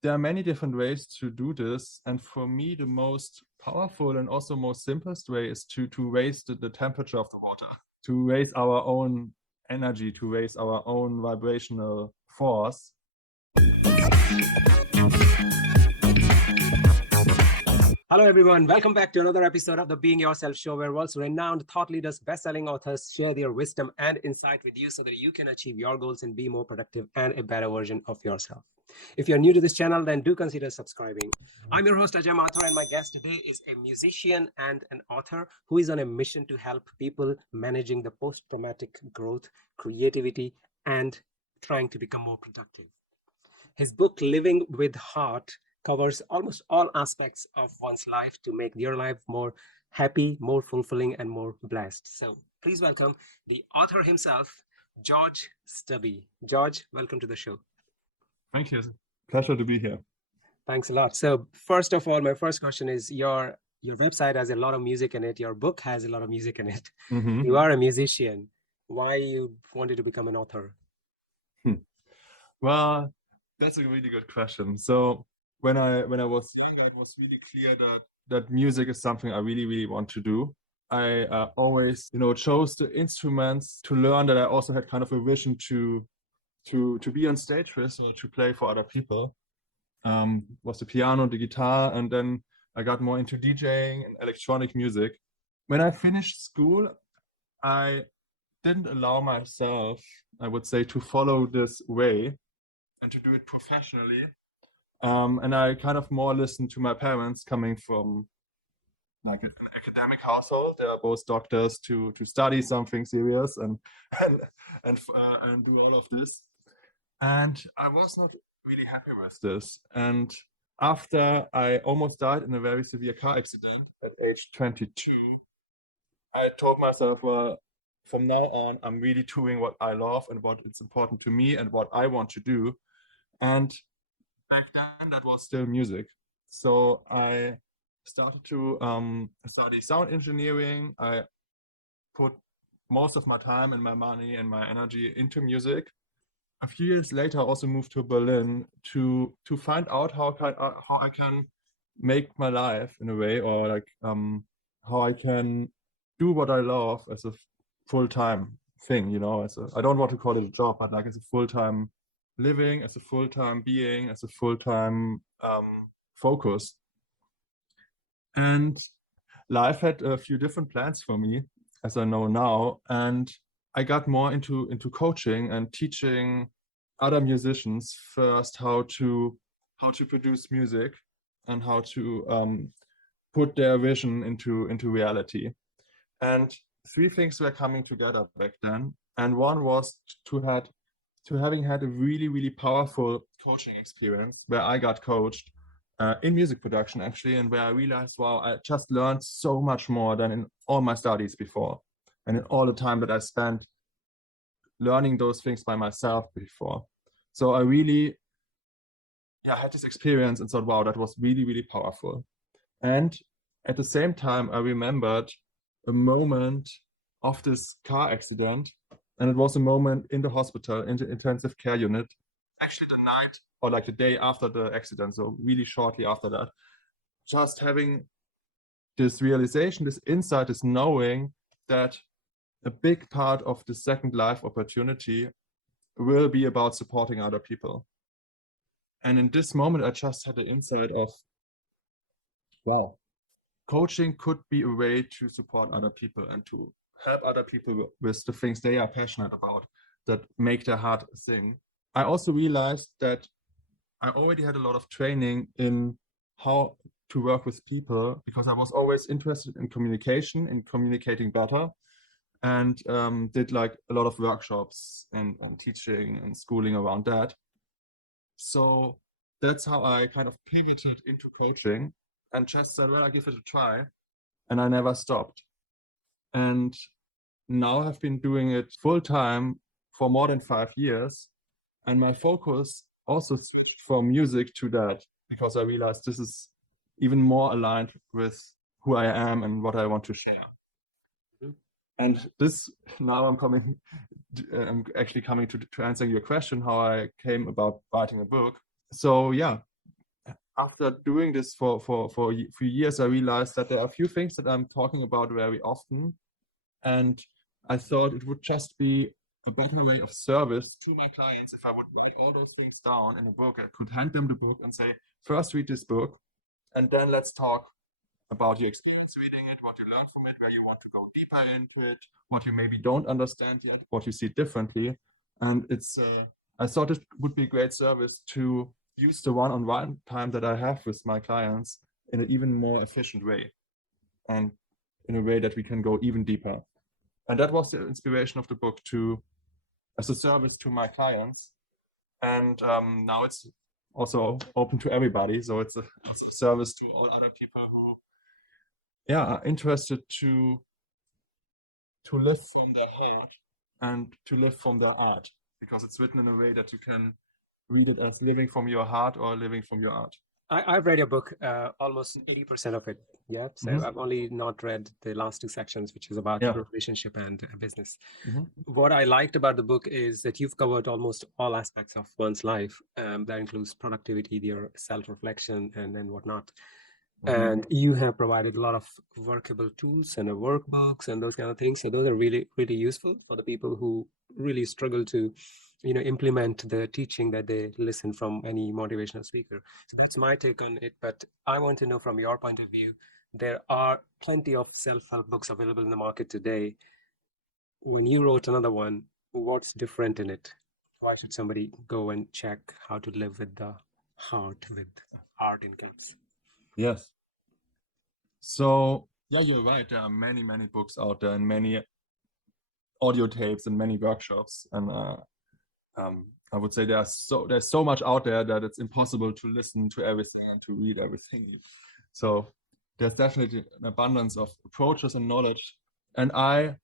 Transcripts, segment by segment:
there are many different ways to do this. And for me, the most powerful and also most simplest way is to raise the temperature of the water, to raise our own energy, to raise our own vibrational force. Hello, everyone. Welcome back to another episode of the Being Yourself Show, where world's renowned thought leaders, best-selling authors share their wisdom and insight with you so that you can achieve your goals and be more productive and a better version of yourself. If you're new to this channel, then do consider subscribing. I'm your host, Ajay Mathur, and my guest today is a musician and an author who is on a mission to help people managing the post-traumatic growth, creativity, and trying to become more productive. His book, Living with Heart, covers almost all aspects of one's life to make their life more happy, more fulfilling, and more blessed. So please welcome the author himself, Georg Stuby. Georg, welcome to the show. Thank you. It's a pleasure to be here. Thanks a lot. So first of all, my first question is your website has a lot of music in it. Your book has a lot of music in it. Mm-hmm. You are a musician. Why you wanted to become an author? Well, that's a really good question. So when I was younger, it was really clear that music is something I really, really want to do. I always, chose the instruments to learn that I also had kind of a vision to be on stage with or to play for other people. Was the piano, the guitar, and then I got more into DJing and electronic music. When I finished school, I didn't allow myself, I would say, to follow this way and to do it professionally. And I kind of more listened to my parents, coming from like an academic household. They are both doctors to study something serious and do all of this. And I was not really happy with this. And after I almost died in a very severe car accident at age 22, I told myself, well, from now on, I'm really doing what I love and what is important to me and what I want to do. And back then, that was still music. So I started to study sound engineering. I put most of my time and my money and my energy into music. A few years later, I also moved to Berlin to find out how I can make my life in a way, or like how I can do what I love as a full-time thing. I don't want to call it a job, but like as a full-time living, as a full-time being, as a full-time focus. And life had a few different plans for me, as I know now, and I got more into coaching and teaching other musicians first how to produce music and how to put their vision into reality. And three things were coming together back then, and one was having had a really, really powerful coaching experience where I got coached in music production, actually, and where I realized, wow, I just learned so much more than in all my studies before and in all the time that I spent learning those things by myself before. So I really had this experience and thought, wow, that was really, really powerful. And at the same time, I remembered a moment of this car accident. And it was a moment in the hospital, in the intensive care unit, actually the night or like the day after the accident, so really shortly after that, just having this realization, this insight, this knowing that a big part of the second life opportunity will be about supporting other people. And in this moment, I just had the insight of, wow, coaching could be a way to support other people and to help other people with the things they are passionate about that make their heart sing. I also realized that I already had a lot of training in how to work with people because I was always interested in communication, in communicating better, and did like a lot of workshops and teaching and schooling around that. So that's how I kind of pivoted into coaching and just said, well, I'll give it a try. And I never stopped. And now I've been doing it full time for more than 5 years. And my focus also switched from music to that because I realized this is even more aligned with who I am and what I want to share. Mm-hmm. And this, now I'm actually coming to answer your question, how I came about writing a book. So yeah, after doing this for a few years, I realized that there are a few things that I'm talking about very often. And I thought it would just be a better way of service to my clients if I would write all those things down in a book. I could hand them the book and say, first read this book, and then let's talk about your experience reading it, what you learned from it, where you want to go deeper into it, what you maybe don't understand yet, what you see differently. And I thought it would be a great service to use the one-on-one time that I have with my clients in an even more efficient way, and in a way that we can go even deeper. And that was the inspiration of the book, as a service to my clients. And now it's also open to everybody. So it's a service to all other people who are interested to live from their heart and to live from their art, because it's written in a way that you can read it as living from your heart or living from your art. I've read your book, almost 80% of it. Yeah. So I've only not read the last two sections, which is about relationship and business. What I liked about the book is that you've covered almost all aspects of one's life. That includes productivity, their self-reflection, and whatnot. And you have provided a lot of workable tools and workbooks and those kind of things. So those are really, really useful for the people who really struggle to implement the teaching that they listen from any motivational speaker. So that's my take on it. But I want to know from your point of view, there are plenty of self-help books available in the market today. When you wrote another one, what's different in it? Why should somebody go and check how to live with the heart, with art in caps? Yes. So yeah, you're right. There are many, many books out there and many audio tapes and many workshops. And I would say there's so much out there that it's impossible to listen to everything and to read everything. So there's definitely an abundance of approaches and knowledge. And I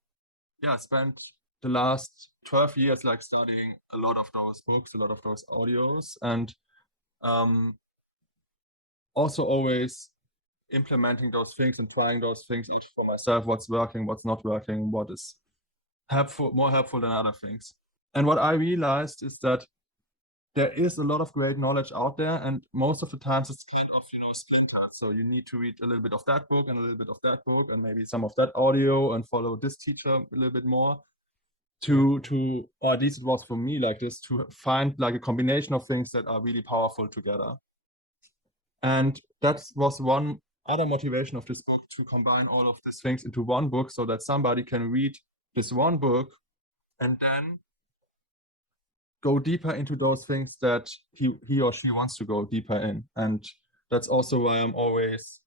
spent the last 12 years like studying a lot of those books, a lot of those audios, and also always implementing those things and trying those things for myself, what's working, what's not working, what is more helpful than other things. And what I realized is that there is a lot of great knowledge out there, and most of the times it's kind of splintered. So you need to read a little bit of that book and a little bit of that book and maybe some of that audio and follow this teacher a little bit more to or at least it was for me like this, to find like a combination of things that are really powerful together. And that was one other motivation of this book, to combine all of these things into one book so that somebody can read this one book and then go deeper into those things that he or she wants to go deeper in. And that's also why I'm always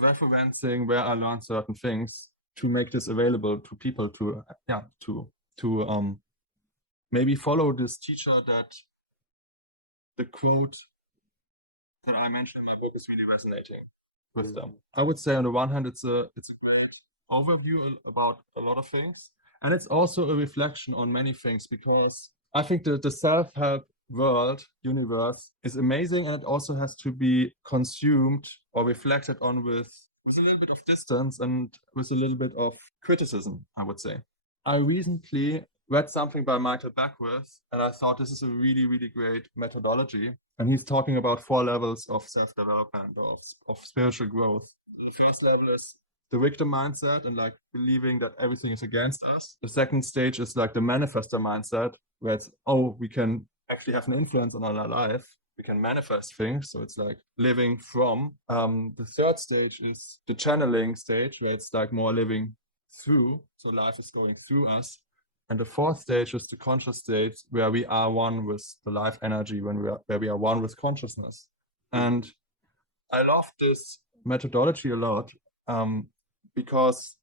referencing where I learned certain things, to make this available to people to maybe follow this teacher, that the quote that I mentioned in my book is really resonating with them. I would say on the one hand, it's a great overview about a lot of things, and it's also a reflection on many things, because I think the self-help universe is amazing, and it also has to be consumed or reflected on with a little bit of distance and with a little bit of criticism, I would say. I recently read something by Michael Beckwith, and I thought this is a really, really great methodology. And he's talking about 4 levels of self-development, of spiritual growth. The first level is the victim mindset and like believing that everything is against us. The second stage is like the manifester mindset, where it's, we can actually have an influence on our life. We can manifest things. So it's like living from. The third stage is the channeling stage, where it's like more living through. So life is going through us. And the fourth stage is the conscious state, where we are one with the life energy, where we are one with consciousness. And I love this methodology a lot, because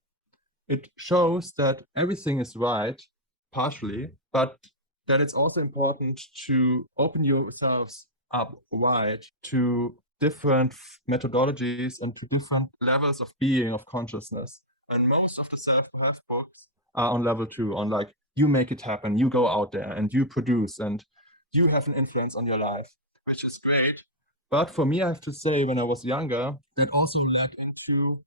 it shows that everything is right, partially, but that it's also important to open yourselves up wide to different methodologies and to different levels of being, of consciousness. And most of the self-help books are on level 2, on like, you make it happen, you go out there and you produce and you have an influence on your life, which is great. But for me, I have to say, when I was younger, that also led into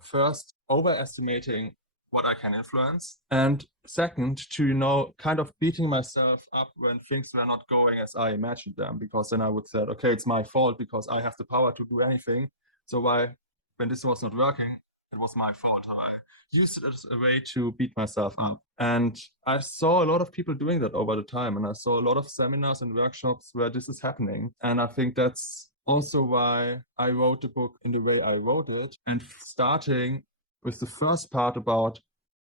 first overestimating what I can influence. And second, to, you know, kind of beating myself up when things were not going as I imagined them, because then I would say, okay, it's my fault because I have the power to do anything. So why, when this was not working, it was my fault. So I used it as a way to beat myself up. And I saw a lot of people doing that over the time. And I saw a lot of seminars and workshops where this is happening. And I think that's also why I wrote the book in the way I wrote it. And starting with the first part about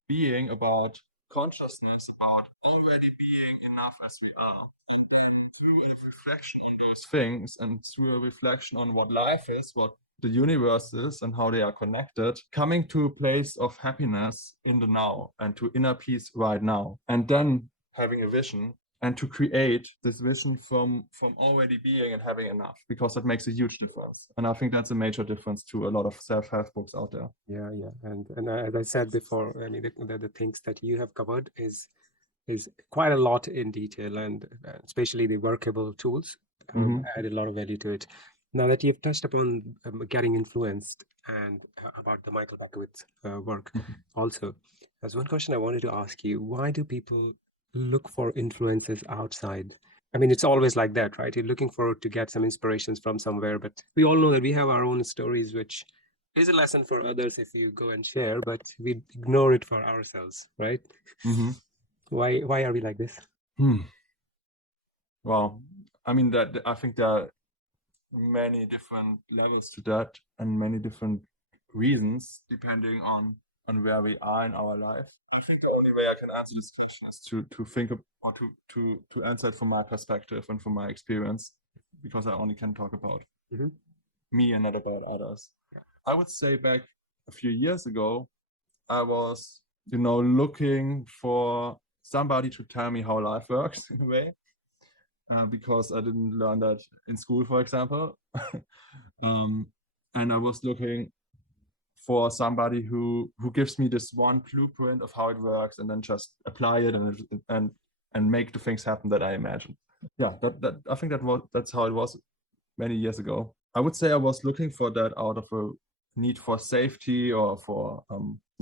being, about consciousness, about already being enough as we are. And through a reflection on those things and through a reflection on what life is, what the universe is and how they are connected, coming to a place of happiness in the now and to inner peace right now. And then having a vision and to create this vision from already being and having enough, because that makes a huge difference. And I think that's a major difference to a lot of self-help books out there. Yeah. And as I said before, I mean, the things that you have covered is quite a lot in detail, and especially the workable tools add a lot of value to it. Now that you've touched upon getting influenced and about the Michael Beckwith work also, there's one question I wanted to ask you. Why do people look for influences outside? I mean, it's always like that, right? You're looking for to get some inspirations from somewhere, but we all know that we have our own stories, which is a lesson for others if you go and share, but we ignore it for ourselves, right? Why are we like this? Well, I mean, that I think there are many different levels to that and many different reasons depending on where we are in our life. I think the only way I can answer this question is to think of, or to answer it from my perspective and from my experience, because I only can talk about me and not about others. I would say back a few years ago, I was, you know, looking for somebody to tell me how life works in a way. Because I didn't learn that in school, for example. And I was looking for somebody who gives me this one blueprint of how it works and then just apply it and make the things happen that I imagined. Yeah, that I think that's how it was many years ago. I would say I was looking for that out of a need for safety, or for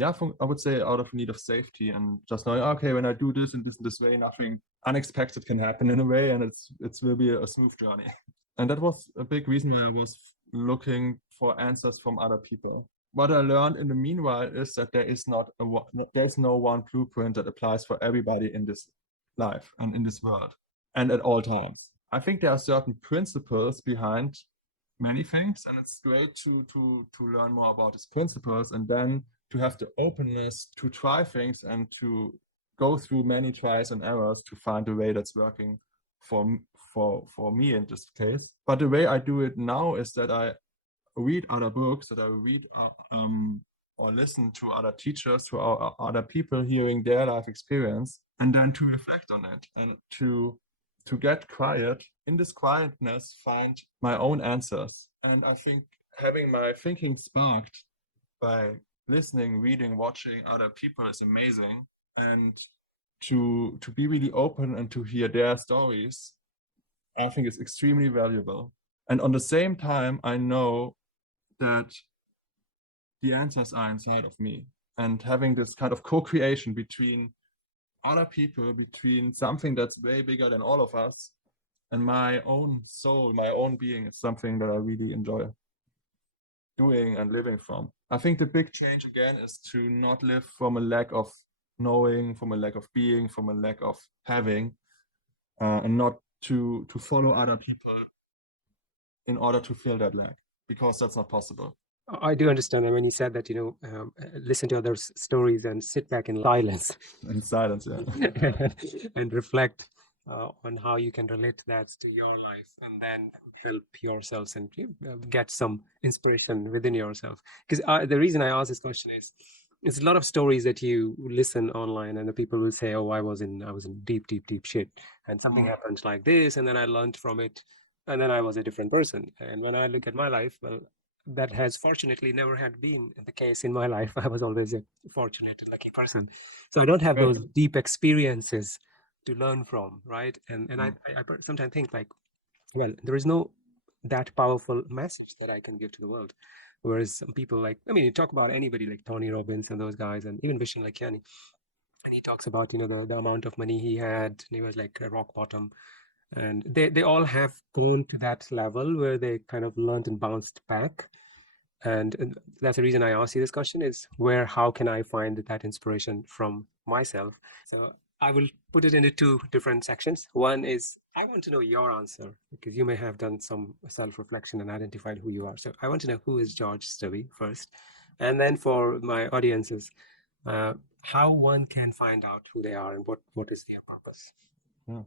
I would say out of need of safety, and just knowing, okay, when I do this and this way, nothing unexpected can happen in a way, and it will be a smooth journey. And that was a big reason why I was looking for answers from other people. What I learned in the meanwhile is that there's no one blueprint that applies for everybody in this life and in this world and at all times. I think there are certain principles behind many things, and it's great to learn more about these principles and then to have the openness to try things and to go through many tries and errors to find a way that's working for me in this case. But the way I do it now is that I read other books, that I read or listen to other teachers, to other people hearing their life experience, and then to reflect on it and to get quiet, in this quietness, find my own answers. And I think having my thinking sparked by listening, reading, watching other people is amazing. And to be really open and to hear their stories, I think is extremely valuable. And on the same time, I know that the answers are inside of me. And having this kind of co-creation between other people, between something that's way bigger than all of us, and my own soul, my own being, is something that I really enjoy doing and living from. I think the big change again is to not live from a lack of knowing, from a lack of being, from a lack of having, and not to follow other people in order to fill that lack, because that's not possible. I do understand. And when you said that, listen to others' stories and sit back in silence. In silence, yeah. And reflect on how you can relate that to your life, and then help yourselves and get some inspiration within yourself. Because the reason I ask this question is, it's a lot of stories that you listen online, and the people will say, "Oh, I was in deep shit, and something happened like this, and then I learned from it, and then I was a different person." And when I look at my life, well, that has fortunately never had been the case in my life. I was always a fortunate, lucky person. So I don't have those deep experiences to learn from, right? And I sometimes think like, well, there is no that powerful message that I can give to the world. Whereas some people like, I mean, you talk about anybody like Tony Robbins and those guys, and even Vishen Lakhiani, and he talks about, you know, the amount of money he had, and he was like a rock bottom. And they all have gone to that level where they kind of learned and bounced back. And that's the reason I asked you this question is how can I find that inspiration from myself? So I will put it into two different sections. One is I want to know your answer because you may have done some self-reflection and identified who you are. So I want to know who is Georg Stuby first. And then for my audiences, how one can find out who they are and what is their purpose. Yeah.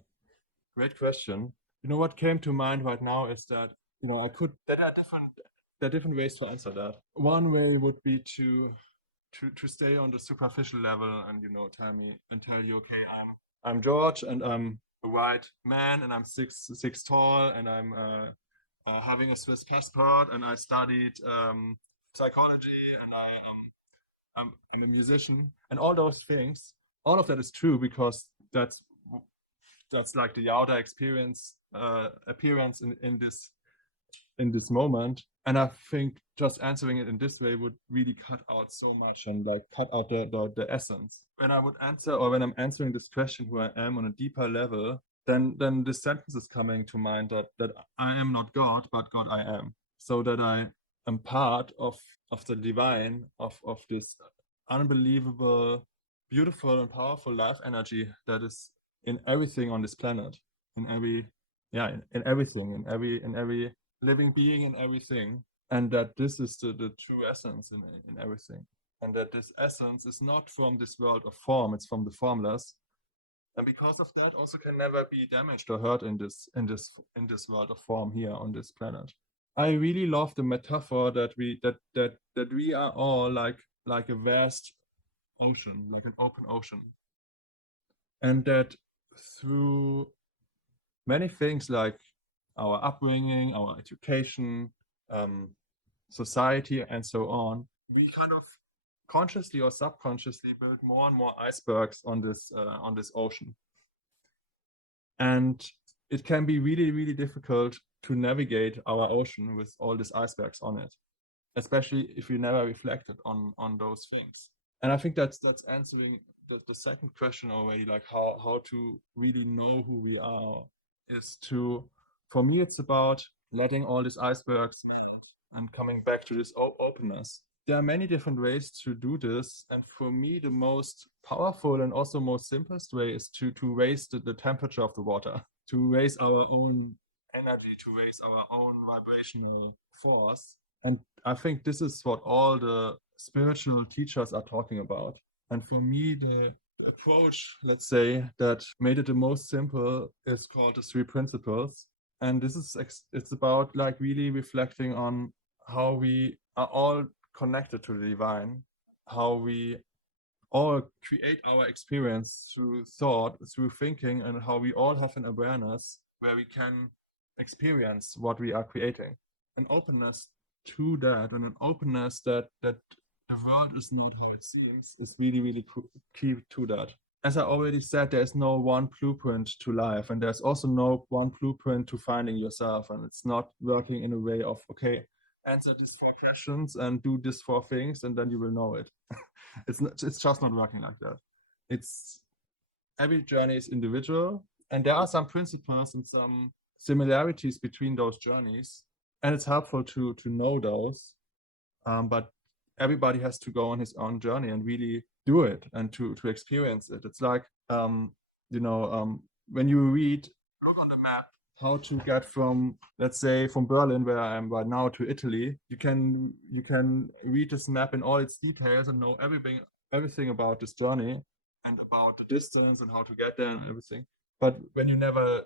Great question. You know, what came to mind right now is that, you know, there are different ways to answer that. One way would be to stay on the superficial level and, you know, tell you, okay, I'm George and I'm a white man and I'm six tall and I'm having a Swiss passport and I studied psychology and I'm a musician and all those things. All of that is true because that's like the outer appearance in this moment. And I think just answering it in this way would really cut out so much and like cut out the essence. When I would answer, or when I'm answering this question who I am on a deeper level, then this sentence is coming to mind that I am not God, but God I am. So that I am part of the divine, of this unbelievable, beautiful and powerful life energy that is in everything on this planet, in everything, in every living being, in everything, and that this is the true essence in everything, and that this essence is not from this world of form, it's from the formless, and because of that also can never be damaged or hurt in this world of form here on this planet. I really love the metaphor that we are all like a vast ocean, like an open ocean, and that through many things like our upbringing, our education, society, and so on, we kind of consciously or subconsciously build more and more icebergs on this ocean. And it can be really, really difficult to navigate our ocean with all these icebergs on it, especially if you never reflected on those things. And I think that's answering the second question already, like how to really know who we are, is to, for me, it's about letting all these icebergs melt and coming back to this openness. There are many different ways to do this. And for me, the most powerful and also most simplest way is to raise the temperature of the water, to raise our own energy, to raise our own vibrational force. And I think this is what all the spiritual teachers are talking about. And for me, the approach, let's say, that made it the most simple is called the 3 principles. And this is, it's about like really reflecting on how we are all connected to the divine, how we all create our experience through thought, through thinking, and how we all have an awareness where we can experience what we are creating. An openness to that, and an openness that the world is not how it seems, is really, really key to that. As I already said, there's no one blueprint to life, and there's also no one blueprint to finding yourself. And it's not working in a way of, okay, answer these 4 questions and do these 4 things, and then you will know it. It's just not working like that. It's every journey is individual, and there are some principles and some similarities between those journeys, and it's helpful to know those. But everybody has to go on his own journey and really do it and to experience it. It's like when you look on the map how to get from, let's say, from Berlin, where I am right now, to Italy. You can read this map in all its details and know everything about this journey and about the distance and how to get there and everything. But when you never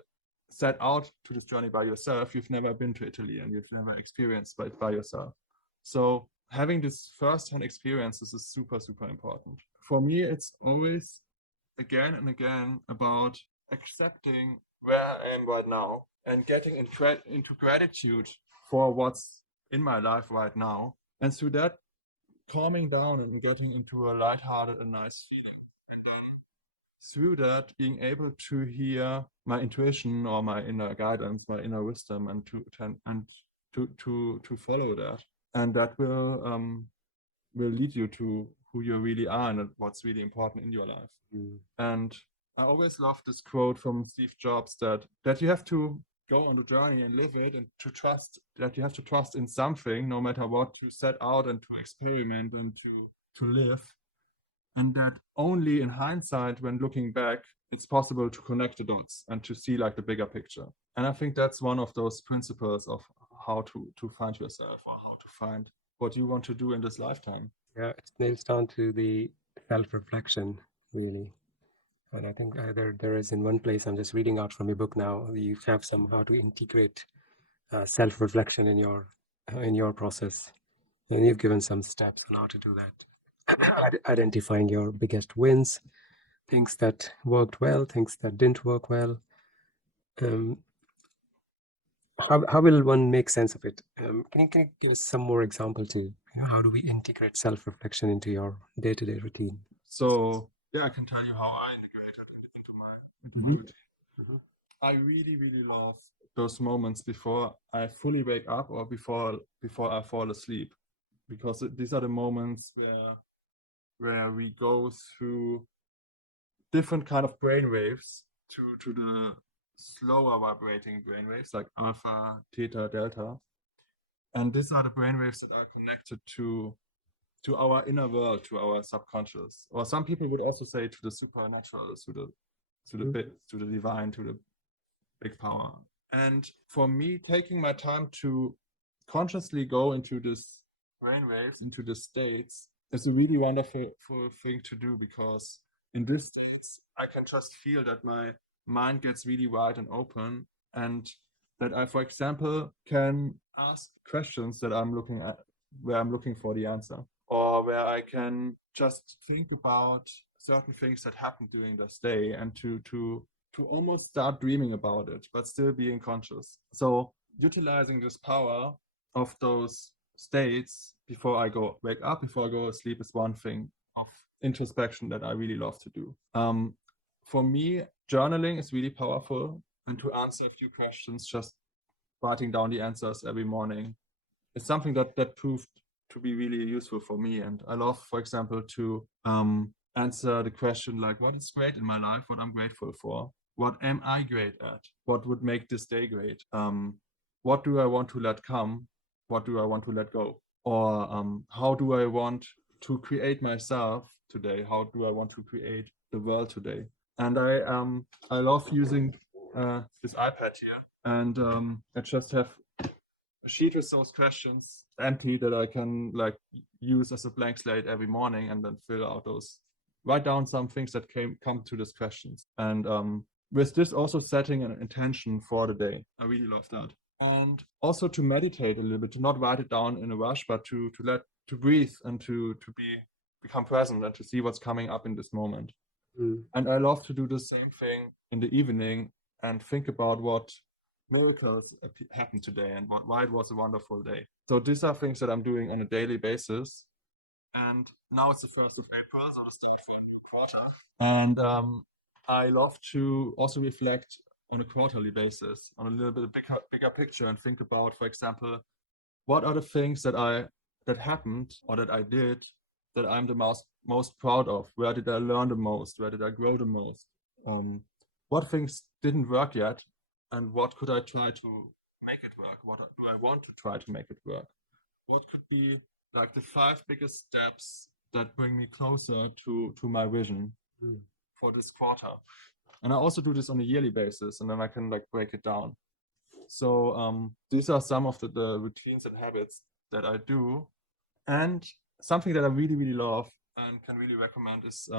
set out to this journey by yourself, you've never been to Italy and you've never experienced it by yourself. So having this first-hand experiences is super, super important. For me, it's always again and again about accepting where I am right now and getting into gratitude for what's in my life right now. And through that, calming down and getting into a lighthearted and nice feeling. And then through that, being able to hear my intuition or my inner guidance, my inner wisdom, and to follow that. and that will lead you to who you really are and what's really important in your life. And I always love this quote from Steve Jobs that you have to go on the journey and live it, and to trust that you have to trust in something, no matter what, to set out and to experiment and to live. And that only in hindsight, when looking back, it's possible to connect the dots and to see like the bigger picture. And I think that's one of those principles of how to find yourself, or how to find what you want to do in this lifetime. Yeah, it nails down to the self-reflection, really. And I think there is in one place, I'm just reading out from your book now, you have some how to integrate self-reflection in your process. And you've given some steps on how to do that. Identifying your biggest wins, things that worked well, things that didn't work well. How will one make sense of it? Can you give us some more example to how do we integrate self-reflection into your day-to-day routine? So yeah, I can tell you how I integrated it into my routine. I really, really love those moments before I fully wake up or before I fall asleep, because these are the moments where we go through different kind of brain waves to the slower vibrating brain waves like alpha, theta, delta. And these are the brain waves that are connected to our inner world, to our subconscious. Or some people would also say to the supernatural, to the divine, to the big power. And for me, taking my time to consciously go into this brain waves, into the states, is a really wonderful thing to do, because in these states, I can just feel that my mind gets really wide and open, and that I, for example, can ask questions that I'm looking at, where I'm looking for the answer, or where I can just think about certain things that happened during this day, and to almost start dreaming about it, but still being conscious. So utilizing this power of those states before I wake up, before I go to sleep, is one thing of introspection that I really love to do. For me, journaling is really powerful, and to answer a few questions, just writing down the answers every morning, is something that proved to be really useful for me. And I love, for example, to answer the question like, what is great in my life, what I'm grateful for, what am I great at, what would make this day great, what do I want to let come, what do I want to let go, or how do I want to create myself today, how do I want to create the world today. And I love using this iPad here, and I just have a sheet with those questions empty that I can like use as a blank slate every morning, and then fill out write down some things that come to these questions. And with this, also setting an intention for the day. I really love that. And also to meditate a little bit, to not write it down in a rush, but to breathe and to become present and to see what's coming up in this moment. And I love to do the same thing in the evening and think about what miracles happened today and why it was a wonderful day. So these are things that I'm doing on a daily basis. And now it's the 1st of April, so the start for a new quarter. And I love to also reflect on a quarterly basis, on a little bit bigger picture, and think about, for example, what are the things that happened or that I did that I'm the most proud of? Where did I learn the most? Where did I grow the most? What things didn't work yet, and what could I try to make it work? What do I want to try to make it work? What could be like the 5 biggest steps that bring me closer to my vision for this quarter? And I also do this on a yearly basis, and then I can like break it down. So these are some of the routines and habits that I do. And something that I really, really love and can really recommend is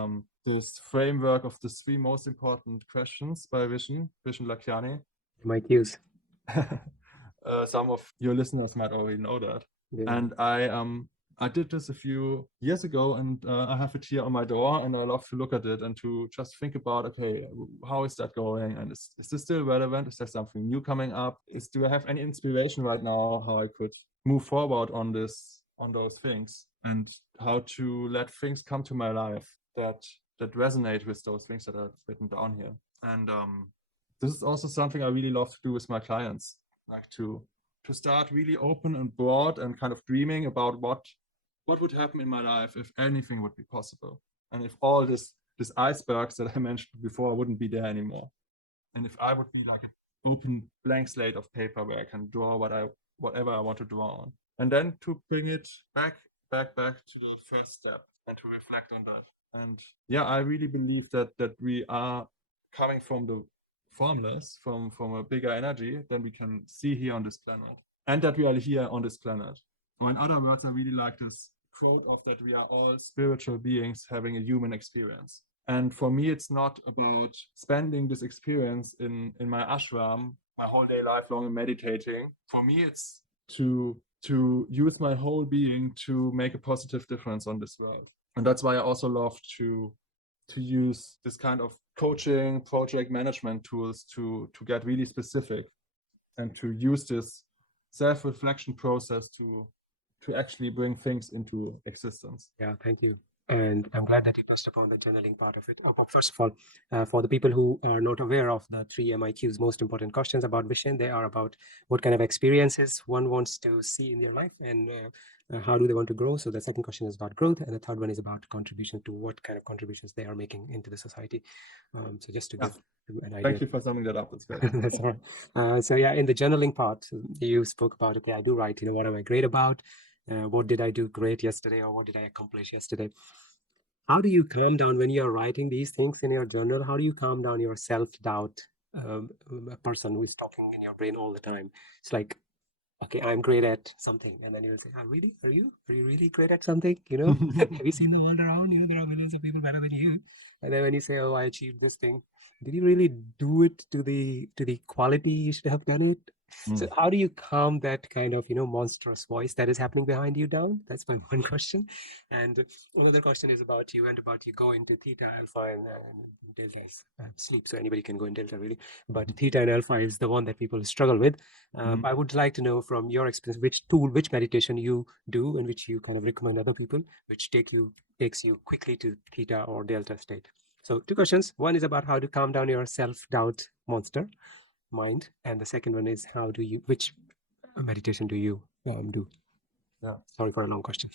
this framework of the 3 most important questions by Vishen Lakhiani. MIQs. Some of your listeners might already know that. Yeah. And I did this a few years ago, and I have it here on my door, and I love to look at it and to just think about, okay, how is that going? And is this still relevant? Is there something new coming up? Do I have any inspiration right now how I could move forward on those things, and how to let things come to my life that resonate with those things that I've written down here. And this is also something I really love to do with my clients, like to start really open and broad and kind of dreaming about what would happen in my life if anything would be possible, and if all this icebergs that I mentioned before wouldn't be there anymore, and if I would be like an open blank slate of paper where I can draw whatever I want to draw on, and then to bring it back to the first step and to reflect on that. And yeah, I really believe that we are coming from the formless, from a bigger energy than we can see here on this planet, and that we are here on this planet. Or in other words, I really like this quote of that we are all spiritual beings having a human experience. And for me, it's not about spending this experience in my ashram my whole day life long and meditating. For me, it's to use my whole being to make a positive difference on this world. And that's why I also love to use this kind of coaching, project management tools to get really specific, and to use this self-reflection process to actually bring things into existence. Yeah, thank you. And I'm glad that you touched upon the journaling part of it. But first of all, for the people who are not aware of the 3 MIQ's most important questions about Vishen, they are about what kind of experiences one wants to see in their life, and how do they want to grow. So the second question is about growth, and the third one is about contribution, to what kind of contributions they are making into the society. So just to give an idea. Thank you for summing that up. That's great. That's all right. So yeah, in the journaling part, you spoke about, okay, I do write, what am I great about? What did I do great yesterday, or what did I accomplish yesterday? How do you calm down when you're writing these things in your journal? How do you calm down your self-doubt, a person who is talking in your brain all the time? It's like, okay, I'm great at something. And then you'll say, oh, really? Are you really great at something? Have you seen the world around you? There are millions of people better than you. And then when you say, oh, I achieved this thing, did you really do it to the quality you should have done it? So how do you calm that kind of, monstrous voice that is happening behind you down? That's my one question. And another question is about you, and about you go into theta, alpha, and delta is sleep. So anybody can go in delta, really. But theta and alpha is the one that people struggle with. I would like to know from your experience, which meditation you do, and which you kind of recommend other people, which takes you quickly to theta or delta state. So 2 questions. One is about how to calm down your self-doubt monster mind, and the second one is which meditation do you do? Yeah. Sorry for a long question.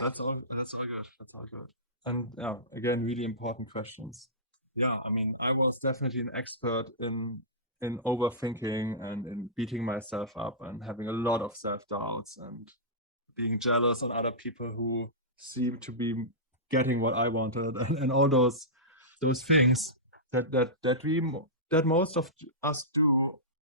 That's all good. And yeah, again, really important questions. Yeah, I mean, I was definitely an expert in overthinking and in beating myself up and having a lot of self-doubts and being jealous on other people who seem to be getting what I wanted, and all those things that most of us do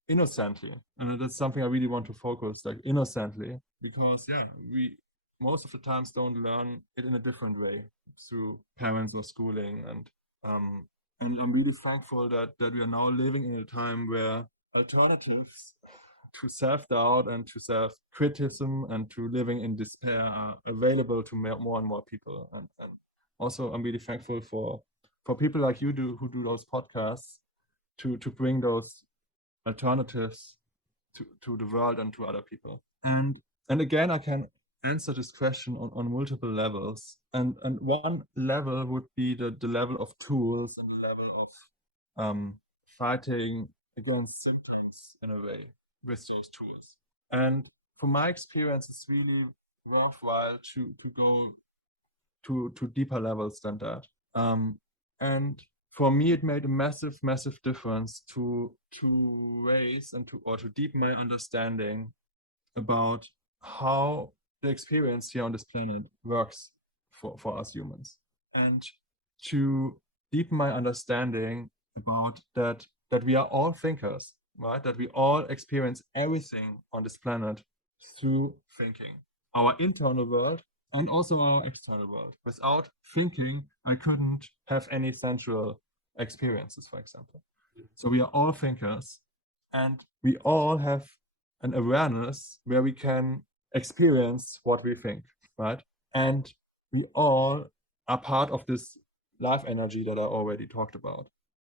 innocently. And that's something I really want to focus, like innocently, because yeah, we most of the times don't learn it in a different way through parents or schooling. And I'm really thankful that we are now living in a time where alternatives to self-doubt and to self-criticism and to living in despair are available to more and more people. And also I'm really thankful for people like you who do those podcasts to bring those alternatives to the world and to other people. And again, I can answer this question on multiple levels. And one level would be the level of tools and the level of fighting against symptoms in a way with those tools. And from my experience, it's really worthwhile to go to deeper levels than that. And for me, it made a massive difference to raise and to deepen my understanding about how the experience here on this planet works for us humans, and to deepen my understanding about that we are all thinkers, right? That we all experience everything on this planet through thinking, our internal world and also our external world. Without thinking, I couldn't have any sensual experiences, for example. So we are all thinkers, and we all have an awareness where we can experience what we think, right? And we all are part of this life energy that I already talked about.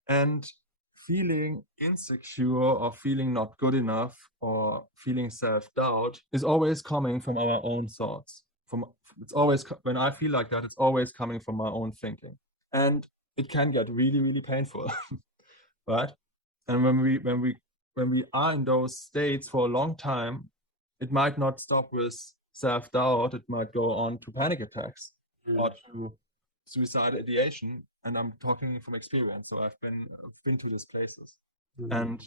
And feeling insecure or feeling not good enough or feeling self-doubt is always coming from our own thoughts. It's always, when I feel like that, it's always coming from my own thinking. And it can get really painful, right? And when we are in those states for a long time, it might not stop with self-doubt. It might go on to panic attacks or to suicidal ideation. And I'm talking from experience, so I've been to these places. And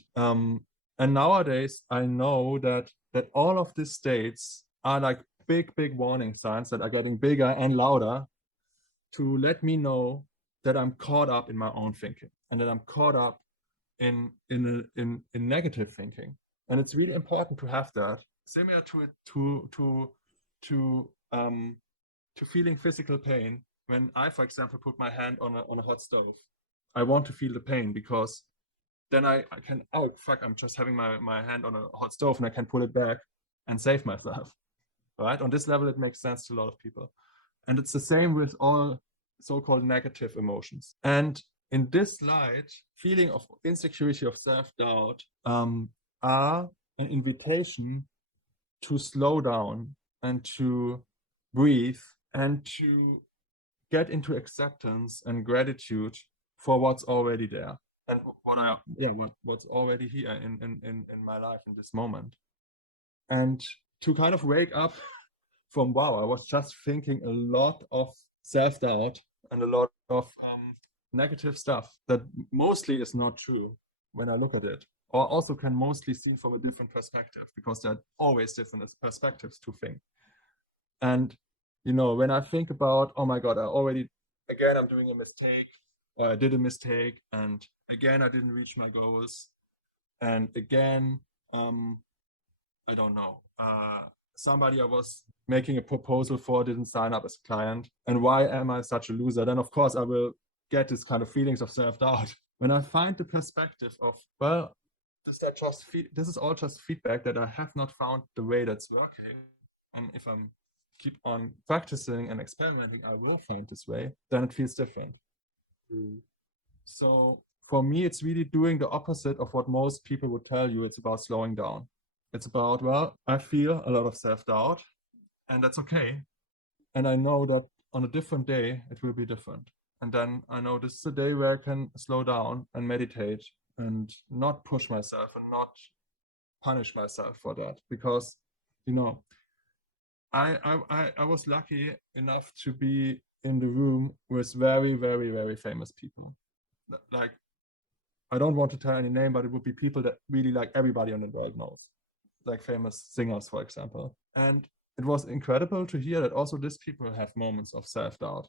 nowadays I know that all of these states are like big warning signs that are getting bigger and louder to let me know that I'm caught up in my own thinking and that I'm caught up in negative thinking. And it's really important to have that. Similar to feeling physical pain. When I, for example, put my hand on a hot stove, I want to feel the pain because then I can, oh fuck, I'm just having my hand on a hot stove and I can pull it back and save myself. Right? On this level, it makes sense to a lot of people. And it's the same with all so-called negative emotions. And in this light, feeling of insecurity, of self-doubt, are an invitation to slow down and to breathe and to get into acceptance and gratitude for what's already there and what's already here in my life in this moment. And to kind of wake up from, wow, I was just thinking a lot of self-doubt and a lot of negative stuff that mostly is not true when I look at it, or also can mostly see from a different perspective, because there are always different perspectives to think. And, you know, when I think about, oh my God, I'm doing a mistake, or I did a mistake, and again, I didn't reach my goals. And again, I don't know, somebody I was making a proposal for didn't sign up as a client. And why am I such a loser? Then, of course, I will get this kind of feelings of self-doubt. When I find the perspective of, well, this is all just feedback that I have not found the way that's working. And if I'm keep on practicing and experimenting, I will find this way, then it feels different. So for me, it's really doing the opposite of what most people would tell you. It's about slowing down. It's about, well, I feel a lot of self-doubt, and that's okay. And I know that on a different day, it will be different. And then I know this is a day where I can slow down and meditate and not push myself and not punish myself for that. Because, you know, I was lucky enough to be in the room with very, very, very famous people. Like, I don't want to tell any name, but it would be people that really like everybody in the world knows, like famous singers, for example. And it was incredible to hear that also these people have moments of self-doubt,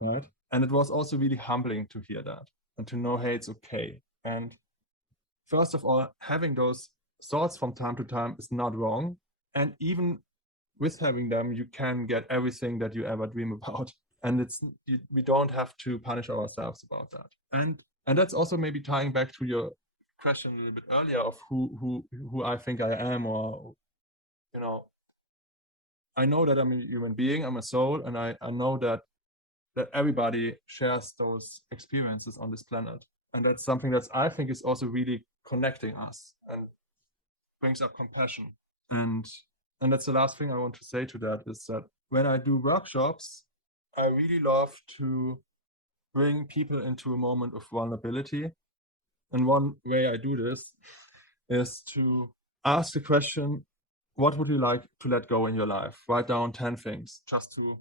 right? And it was also really humbling to hear that and to know, hey, it's okay. And first of all, having those thoughts from time to time is not wrong. And even with having them, you can get everything that you ever dream about. And we don't have to punish ourselves about that. And that's also maybe tying back to your question a little bit earlier of who I think I am, or, you know, I know that I'm a human being, I'm a soul, and I know that everybody shares those experiences on this planet. And that's something that I think is also really connecting us and brings up compassion. And that's the last thing I want to say to that, is that when I do workshops, I really love to bring people into a moment of vulnerability. And one way I do this is to ask the question, what would you like to let go in your life? Write down 10 things just to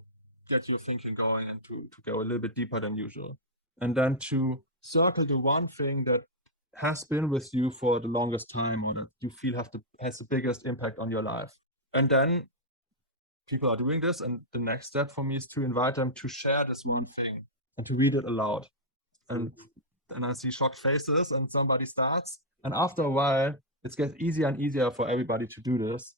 get your thinking going and to go a little bit deeper than usual. And then to circle the one thing that has been with you for the longest time, or that you feel has the biggest impact on your life. And then people are doing this, and the next step for me is to invite them to share this one thing and to read it aloud. And I see shocked faces, and somebody starts, and after a while it gets easier and easier for everybody to do this.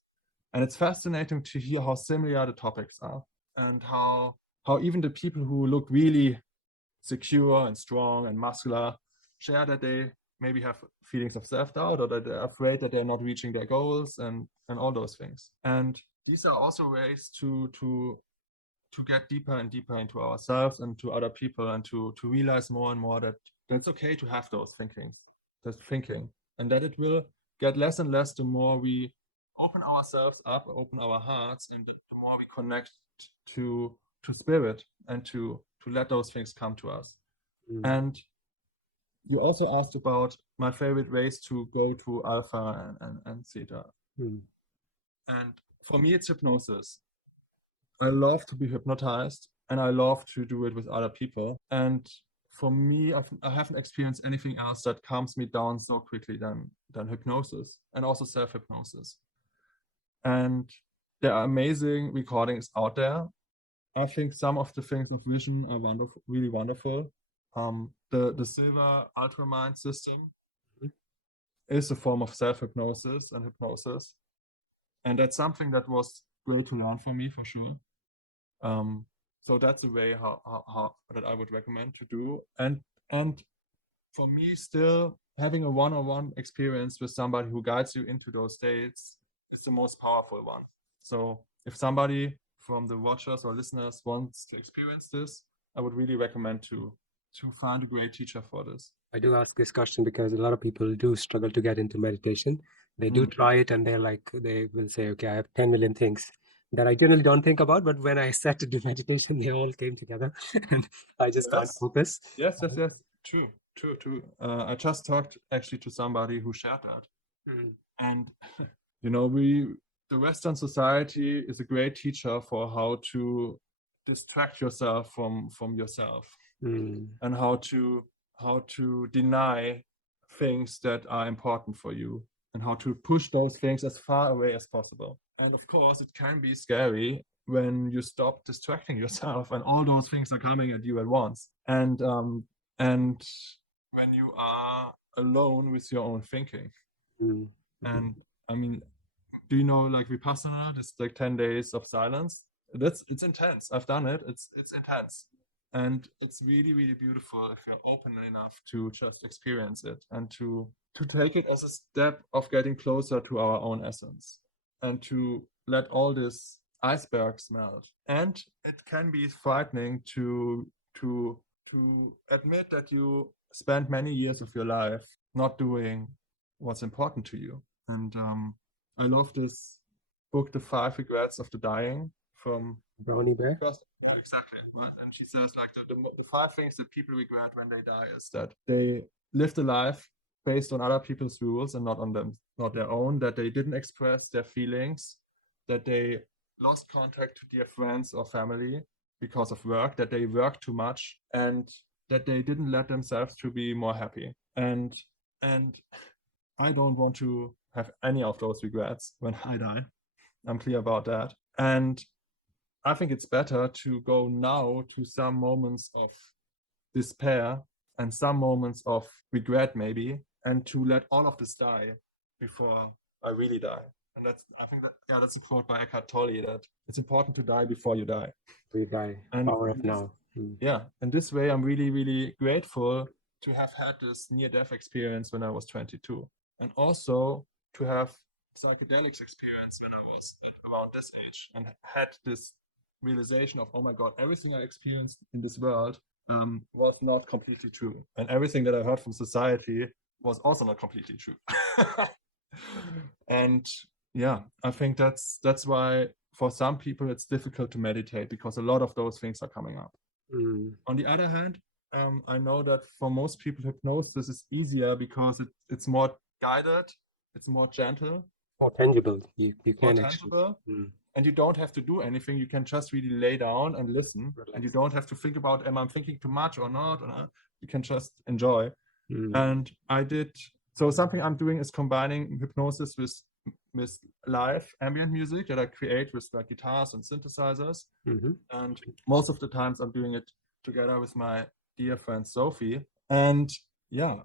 And it's fascinating to hear how similar the topics are, and how even the people who look really secure and strong and muscular share that they maybe have feelings of self-doubt, or that they're afraid that they're not reaching their goals, and all those things. And these are also ways to get deeper and deeper into ourselves and to other people, and to realize more and more that it's okay to have those thinking, and that it will get less and less the more we open ourselves up, open our hearts, and the more we connect to spirit, and to let those things come to us. And you also asked about my favorite ways to go to alpha and theta. And for me, it's hypnosis. I love to be hypnotized, and I love to do it with other people. And for me, I haven't experienced anything else that calms me down so quickly than hypnosis, and also self-hypnosis. And there are amazing recordings out there. I think some of the things of Vishen are wonderful, really wonderful. The Silver Ultramind system is a form of self-hypnosis and hypnosis. And that's something that was great to learn for me, for sure. So that's the way how that I would recommend to do. And for me, still having a one-on-one experience with somebody who guides you into those states is the most powerful one. So if somebody from the watchers or listeners wants to experience this, I would really recommend to find a great teacher for this. I do ask this question because a lot of people do struggle to get into meditation. They do try it and they will say, okay, I have 10 million things that I generally don't think about, but when I sat to do meditation, they all came together and I just can't focus. Yes. True. I just talked actually to somebody who shared that. And, you know, the Western society is a great teacher for how to distract yourself from yourself and how to deny things that are important for you and how to push those things as far away as possible. And of course, it can be scary when you stop distracting yourself and all those things are coming at you at once. And when you are alone with your own thinking. And I mean, do you know like Vipassana? It's like 10 days of silence. It's intense. I've done it. It's intense. And it's really, really beautiful if you're open enough to just experience it and to take it as a step of getting closer to our own essence and to let all this icebergs melt. And it can be frightening to admit that you spent many years of your life not doing what's important to you. And I love this book, The 5 Regrets of the Dying, from Brownie Bear. Exactly. And she says like the 5 things that people regret when they die is that they lived a life based on other people's rules and not their own, that they didn't express their feelings, that they lost contact to dear friends or family because of work, that they worked too much, and that they didn't let themselves to be more happy. And I don't want to have any of those regrets when I die. I'm clear about that. And I think it's better to go now to some moments of despair and some moments of regret maybe, and to let all of this die before I really die. And that's a quote by Eckhart Tolle, that it's important to die before you die. We die. Power of now. Yeah. And this way I'm really, really grateful to have had this near-death experience when I was 22. And also to have psychedelics experience when I was around this age and had this realization of, oh my God, everything I experienced in this world was not completely true. And everything that I heard from society was also not completely true. And yeah, I think that's why for some people it's difficult to meditate, because a lot of those things are coming up. On the other hand, I know that for most people, hypnosis is easier because it's more guided, it's more gentle, more tangible. You can tangible, and you don't have to do anything. You can just really lay down and listen, and you don't have to think about, am I thinking too much or not? You can just enjoy. And so something I'm doing is combining hypnosis with live ambient music that I create with like guitars and synthesizers. And most of the times I'm doing it together with my dear friend Sophie. And yeah,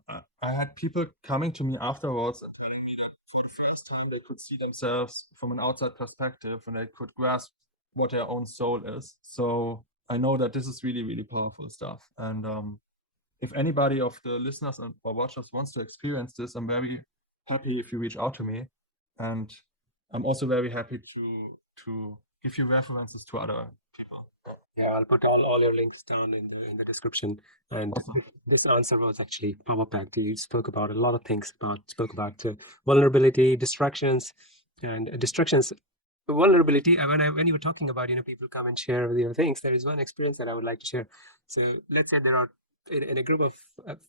I had people coming to me afterwards and telling me that for the first time they could see themselves from an outside perspective and they could grasp what their own soul is. So I know that this is really, really powerful stuff. And if anybody of the listeners or watchers wants to experience this, I'm very happy if you reach out to me. And I'm also very happy to give you references to other people. Yeah, I'll put all your links down in the description. And awesome. This answer was actually power packed. You spoke about a lot of things. Spoke about vulnerability, distractions, and distractions. Vulnerability. When you were talking about, people come and share with your things. There is one experience that I would like to share. So let's say there are in a group of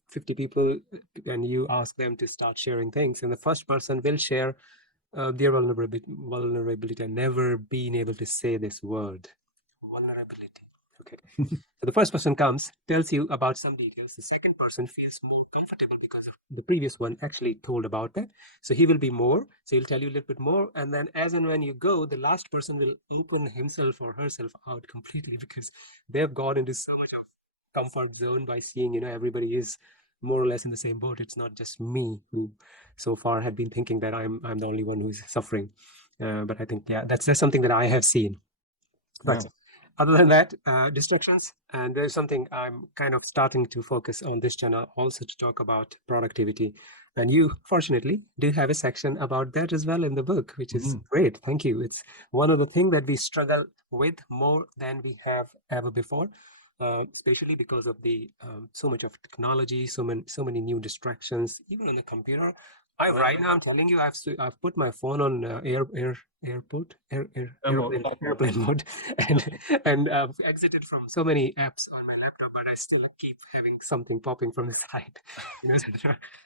50 people, and you ask them to start sharing things, and the first person will share Their vulnerability, and never being able to say this word. Vulnerability. Okay. So the first person comes, tells you about some details. The second person feels more comfortable because of the previous one actually told about that. So he will be more. So he'll tell you a little bit more. And then as and when you go, the last person will open himself or herself out completely because they've gone into so much of comfort zone by seeing, everybody is more or less in the same boat. It's not just me who so far had been thinking that I'm the only one who's suffering. But I think, yeah, that's something that I have seen. Right. Yeah. Other than that, distractions, and there's something I'm kind of starting to focus on this channel also to talk about productivity. And you, fortunately, do have a section about that as well in the book, which is great. Thank you. It's one of the things that we struggle with more than we have ever before, especially because of the so much of technology, so many new distractions, even on the computer. Right now, I'm telling you, I've put my phone on airplane mode, and exited from so many apps on my laptop, but I still keep having something popping from the side. So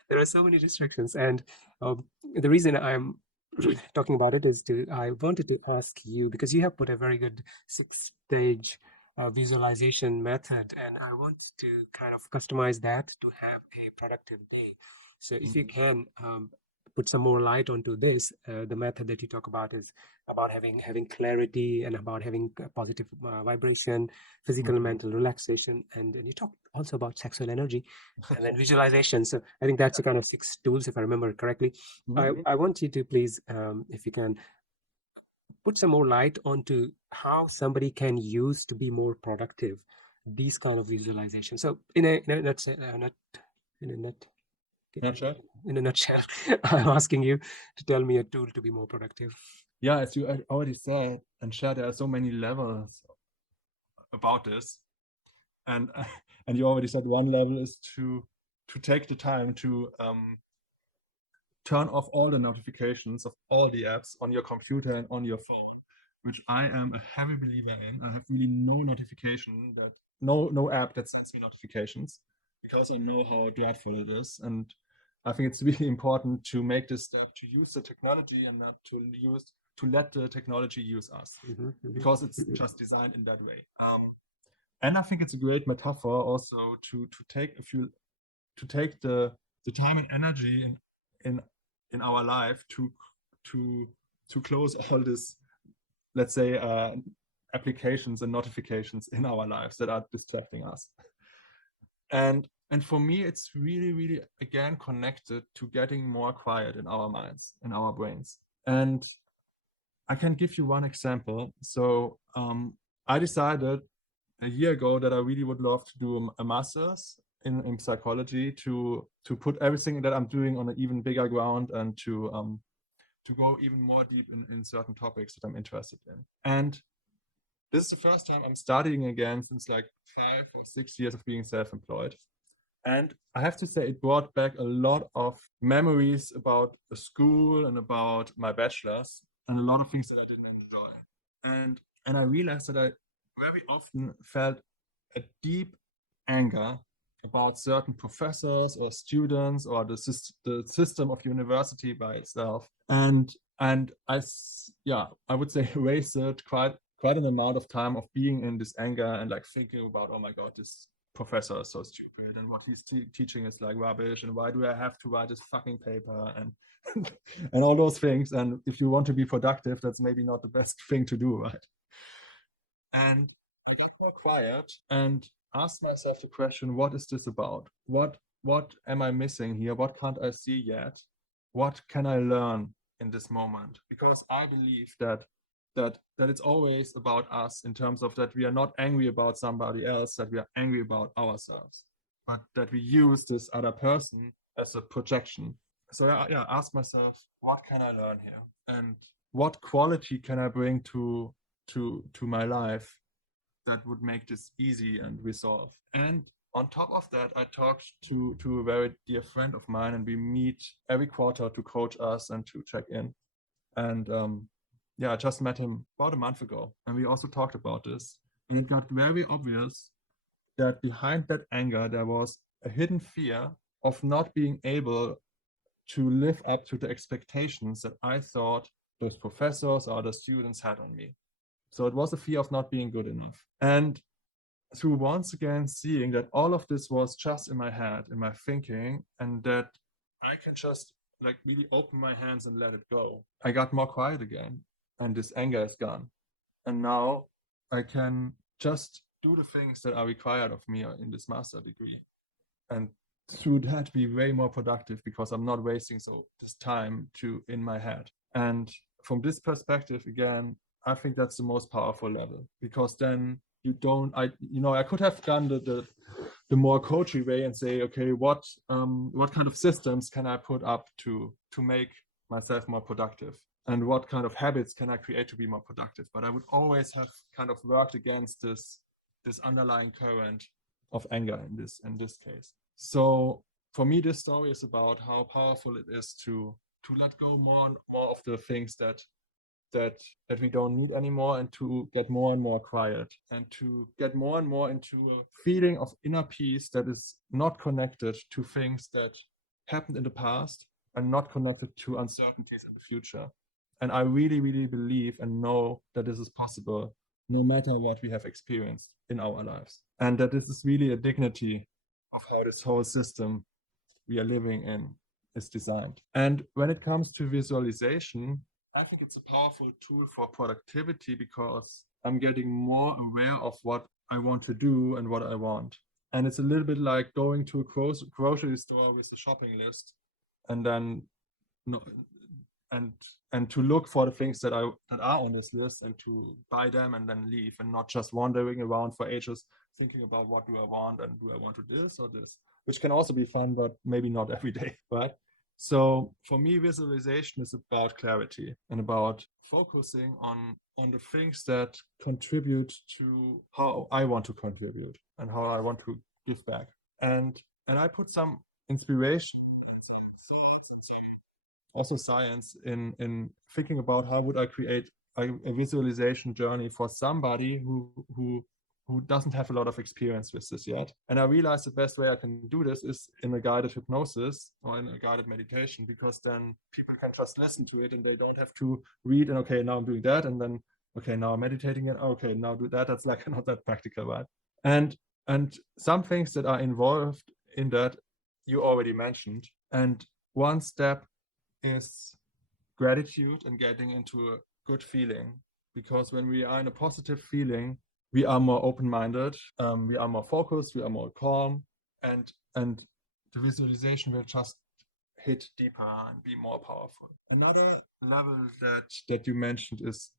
there are so many distractions, and the reason I'm talking about it is I wanted to ask you, because you have put a very good 6-stage visualization method, and I want to kind of customize that to have a productive day. So if you can put some more light onto this, the method that you talk about is about having clarity and about having positive vibration, physical and mental relaxation, and you talk also about sexual energy and then visualization. So I think that's a kind of 6 tools, if I remember correctly. I want you to please, if you can, put some more light onto how somebody can use to be more productive these kind of visualization. So in a nutshell, in a nutshell, I'm asking you to tell me a tool to be more productive. Yeah, as you already said and shared, there are so many levels about this, and and you already said one level is to take the time to turn off all the notifications of all the apps on your computer and on your phone, which I am a heavy believer in. I have really no notification that no app that sends me notifications because I know how dreadful it is. And I think it's really important to make this step to use the technology and not to let the technology use us, because it's just designed in that way. And I think it's a great metaphor also to take the time and energy in our life to close all this, let's say, applications and notifications in our lives that are distracting us. And for me, it's really, really, again, connected to getting more quiet in our minds, in our brains. And I can give you one example. So I decided a year ago that I really would love to do a master's in psychology, to put everything that I'm doing on an even bigger ground and to go even more deep in certain topics that I'm interested in. And this is the first time I'm studying again since like 5 or 6 years of being self-employed. And I have to say, it brought back a lot of memories about the school and about my bachelor's, and a lot of things that I didn't enjoy. And I realized that I very often felt a deep anger about certain professors or students or the system of university by itself. And I would say wasted quite an amount of time of being in this anger and like thinking about, oh my God, this professor is so stupid and what he's teaching is like rubbish, and why do I have to write this fucking paper and and all those things. And if you want to be productive, that's maybe not the best thing to do, right? And I got more quiet and asked myself the question, what is this about? What am I missing here? What can't I see yet? What can I learn in this moment? Because I believe that it's always about us, in terms of that we are not angry about somebody else, that we are angry about ourselves, but that we use this other person as a projection. So ask myself, what can I learn here? And what quality can I bring to my life that would make this easy and resolve? And on top of that, I talked to a very dear friend of mine, and we meet every quarter to coach us and to check in. And I just met him about a month ago, and we also talked about this. And it got very obvious that behind that anger, there was a hidden fear of not being able to live up to the expectations that I thought those professors or the students had on me. So it was a fear of not being good enough. And through once again seeing that all of this was just in my head, in my thinking, and that I can just like really open my hands and let it go, I got more quiet again, and this anger is gone. And now I can just do the things that are required of me in this master degree. And through that be way more productive because I'm not wasting this time in my head. And from this perspective, again, I think that's the most powerful level, because then I could have done the more coachy way and say, okay, what kind of systems can I put up to make myself more productive, and what kind of habits can I create to be more productive? But I would always have kind of worked against this underlying current of anger in this case. So for me, this story is about how powerful it is to let go more of the things that we don't need anymore, and to get more and more quiet, and to get more and more into a feeling of inner peace that is not connected to things that happened in the past and not connected to uncertainties in the future. And I really, really believe and know that this is possible no matter what we have experienced in our lives. And that this is really a dignity of how this whole system we are living in is designed. And when it comes to visualization, I think it's a powerful tool for productivity, because I'm getting more aware of what I want to do and what I want. And it's a little bit like going to a grocery store with a shopping list, and then and to look for the things that are on this list, and to buy them and then leave, and not just wandering around for ages thinking about what do I want, and do I want to do this or this, which can also be fun, but maybe not every day, right? So for me, visualization is about clarity and about focusing on the things that contribute to how I want to contribute and how I want to give back. And I put some inspiration and some thoughts and also science in thinking about how would I create a visualization journey for somebody who doesn't have a lot of experience with this yet. And I realized the best way I can do this is in a guided hypnosis or in a guided meditation, because then people can just listen to it and they don't have to read and, okay, now I'm doing that, and then, okay, now I'm meditating, and okay, now do that. That's like not that practical, right? And some things that are involved in that you already mentioned. And one step is gratitude and getting into a good feeling, because when we are in a positive feeling, we are more open-minded, we are more focused, we are more calm, and the visualization will just hit deeper and be more powerful. Another level that you mentioned is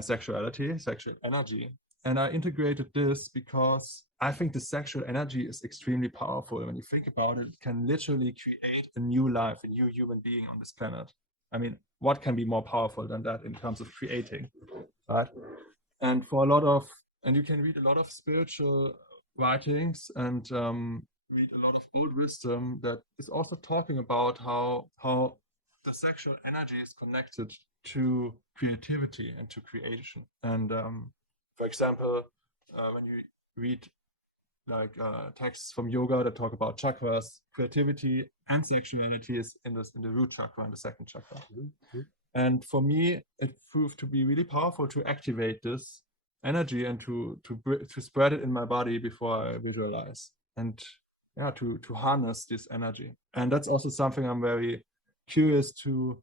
sexuality, sexual energy. And I integrated this because I think the sexual energy is extremely powerful. When you think about it, it can literally create a new life, a new human being on this planet. I mean, what can be more powerful than that in terms of creating, right? And you can read a lot of spiritual writings and read a lot of old wisdom that is also talking about how the sexual energy is connected to creativity and to creation. And for example, when you read like texts from yoga that talk about chakras, creativity and sexuality is in the root chakra and the second chakra. Mm-hmm. And for me, it proved to be really powerful to activate this energy and to spread it in my body before I visualize, and to harness this energy. And that's also something I'm very curious to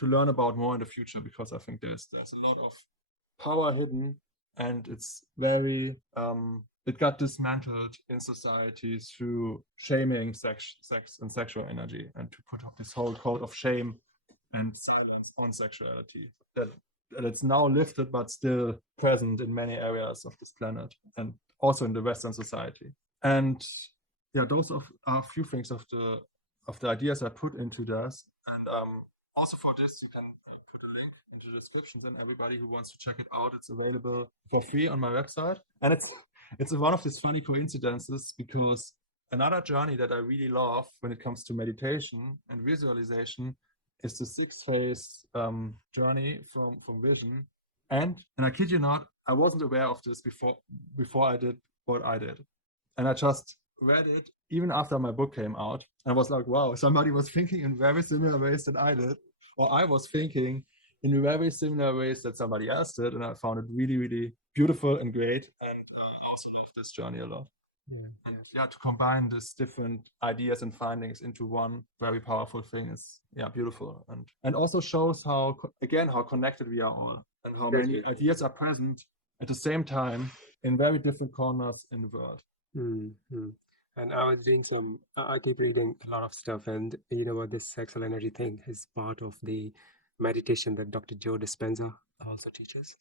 learn about more in the future, because I think there's a lot of power hidden, and it's very it got dismantled in society through shaming sex and sexual energy, and to put up this whole code of shame and silence on sexuality that it's now lifted but still present in many areas of this planet, and also in the Western society. And those are a few things of the ideas I put into this. And also for this, you can put a link into the descriptions, and everybody who wants to check it out, it's available for free on my website. And it's one of these funny coincidences, because another journey that I really love when it comes to meditation and visualization is the 6-phase journey from Vishen. And I kid you not, I wasn't aware of this before I did what I did. And I just read it even after my book came out, I was like, wow, somebody was thinking in very similar ways that I did, or I was thinking in very similar ways that somebody else did. And I found it really, really beautiful and great. And I also love this journey a lot. And yeah, to combine these different ideas and findings into one very powerful thing is beautiful, and also shows how connected we are all, and how many ideas are present at the same time in very different corners in the world. Mm-hmm. And I was doing I keep reading a lot of stuff, and you know what, this sexual energy thing is part of the meditation that Dr. Joe Dispenza also teaches.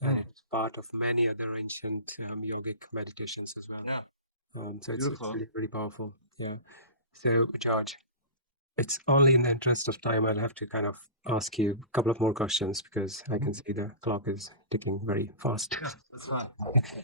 And it's part of many other ancient yogic meditations as well. So it's really, really powerful. Yeah. So, George, it's only in the interest of time, I'll have to kind of ask you a couple of more questions because I can see the clock is ticking very fast. Yeah, that's fine.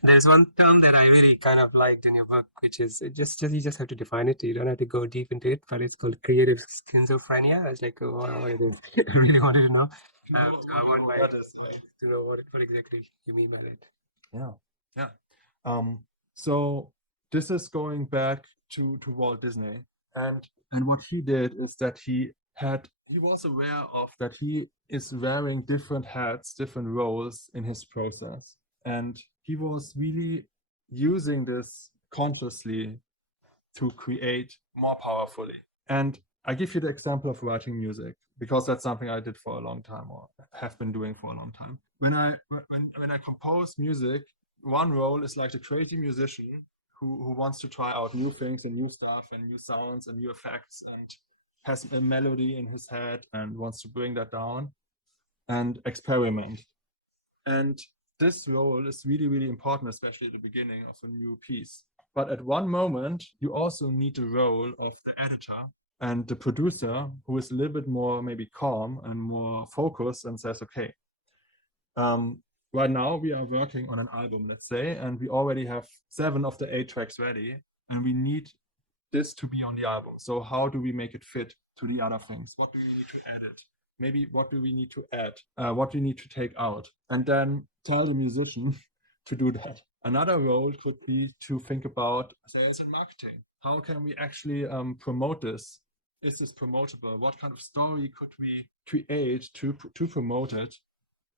There's one term that I really kind of liked in your book, which is you just have to define it. You don't have to go deep into it, but it's called creative schizophrenia. I was like, oh, what it is. I really wanted to know. So I want to know what exactly you mean by it. Yeah. So this is going back to Walt Disney, and what he did is that he was aware of that he is wearing different hats, different roles in his process, and he was really using this consciously to create more powerfully. And I give you the example of writing music because that's something I did for a long time, or have been doing for a long time. When I compose music, one role is like the crazy musician who wants to try out new things and new stuff and new sounds and new effects, and has a melody in his head and wants to bring that down and experiment. And this role is really, really important, especially at the beginning of a new piece. But at one moment, you also need the role of the editor and the producer, who is a little bit more maybe calm and more focused and says, okay, right now we are working on an album, let's say, and we already have 7 of the 8 tracks ready, and we need this to be on the album. So how do we make it fit to the other things? What do we need to edit? Maybe what do we need to add? What do we need to take out? And then tell the musician to do that. Another role could be to think about sales and marketing. How can we actually promote this? Is this promotable? What kind of story could we create to promote it?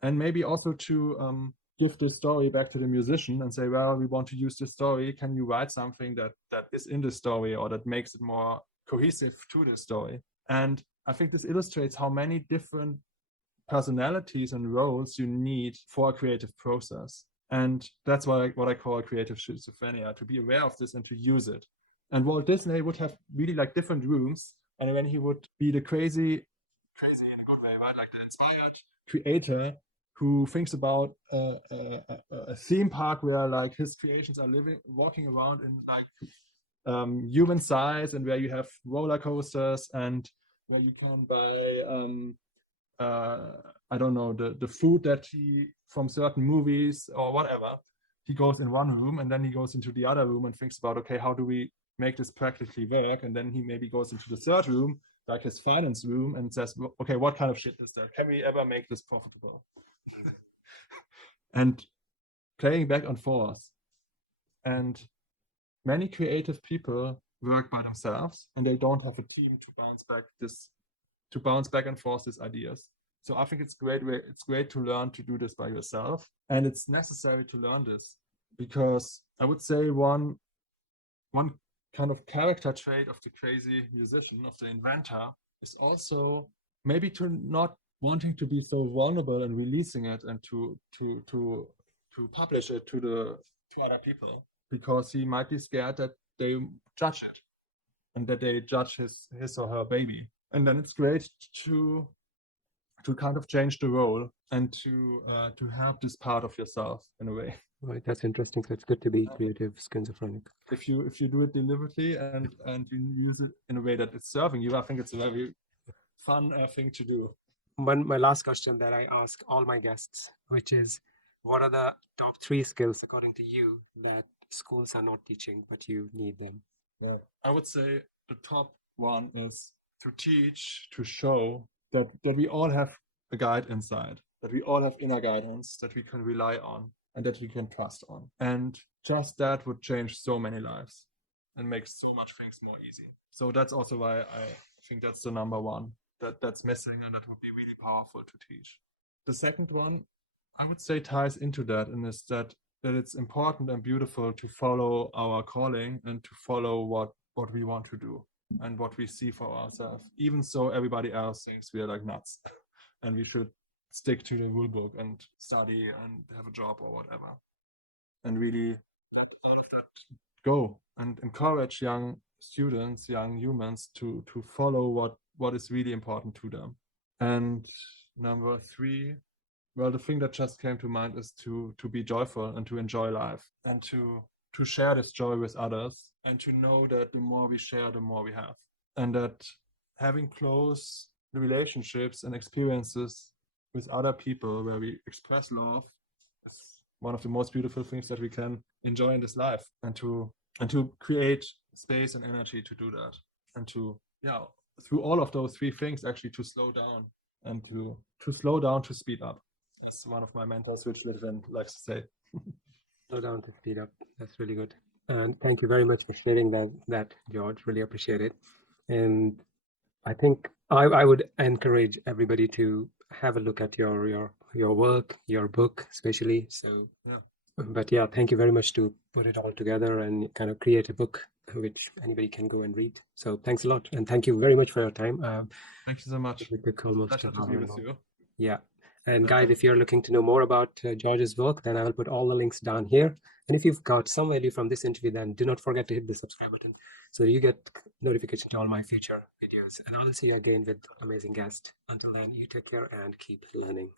And maybe also to give the story back to the musician and say, well, we want to use this story. Can you write something that is in the story, or that makes it more cohesive to the story? And I think this illustrates how many different personalities and roles you need for a creative process. And that's what I call creative schizophrenia, to be aware of this and to use it. And Walt Disney would have really like different rooms. And when he would be the crazy in a good way, right? Like the inspired creator who thinks about a theme park where like his creations are walking around in like human size, and where you have roller coasters, and where you can buy I don't know, the food that he from certain movies or whatever. He goes in one room, and then he goes into the other room and thinks about, okay, how do we make this practically work? And then he maybe goes into the third room, like his finance room, and says, okay, what kind of shit is there? Can we ever make this profitable? And playing back and forth. And many creative people work by themselves, and they don't have a team to bounce back and forth these ideas. So I think it's great to learn to do this by yourself, and it's necessary to learn this, because I would say one kind of character trait of the crazy musician, of the inventor, is also maybe to not wanting to be so vulnerable and releasing it, and to publish it to other people, because he might be scared that they judge it and that they judge his or her baby. And then it's great to kind of change the role and to have this part of yourself in a way. Right, that's interesting. So it's good to be creative schizophrenic. If you do it deliberately and you use it in a way that it's serving you, I think it's a very fun thing to do. My last question that I ask all my guests, which is, what are the top 3 skills according to you that schools are not teaching, but you need them? Yeah. I would say the top one is to teach, to show that we all have a guide inside, that we all have inner guidance that we can rely on and that we can trust on. And just that would change so many lives. and makes so much things more easy. So that's also why I think that's the number one that's missing, and that would be really powerful to teach. The second one, I would say, ties into that, and is that it's important and beautiful to follow our calling and to follow what we want to do and what we see for ourselves, even so everybody else thinks we are like nuts and we should stick to the rule book and study and have a job or whatever, and really let all of that go and encourage young students, young humans to follow what is really important to them. And number three, well, the thing that just came to mind is to be joyful and to enjoy life and to share this joy with others, and to know that the more we share, the more we have, and that having close relationships and experiences with other people where we express love is one of the most beautiful things that we can enjoy in this life, and to create space and energy to do that, and to through all of those three things actually to slow down, and to slow down to speed up, as one of my mentors, Rich Litvin, likes to say. Slow down to speed up. That's really good. And thank you very much for sharing that, George. Really appreciate it. And I think I would encourage everybody to have a look at your work, your book, especially. So, but yeah, thank you very much to put it all together and kind of create a book which anybody can go and read. So thanks a lot, and thank you very much for your time. Thank you so much. It took almost Pleasure to be with you. Yeah. And guys, if you're looking to know more about George's work, then I will put all the links down here. And if you've got some value from this interview, then do not forget to hit the subscribe button so you get notification to all my future videos. And I will see you again with amazing guests. Until then, you take care and keep learning.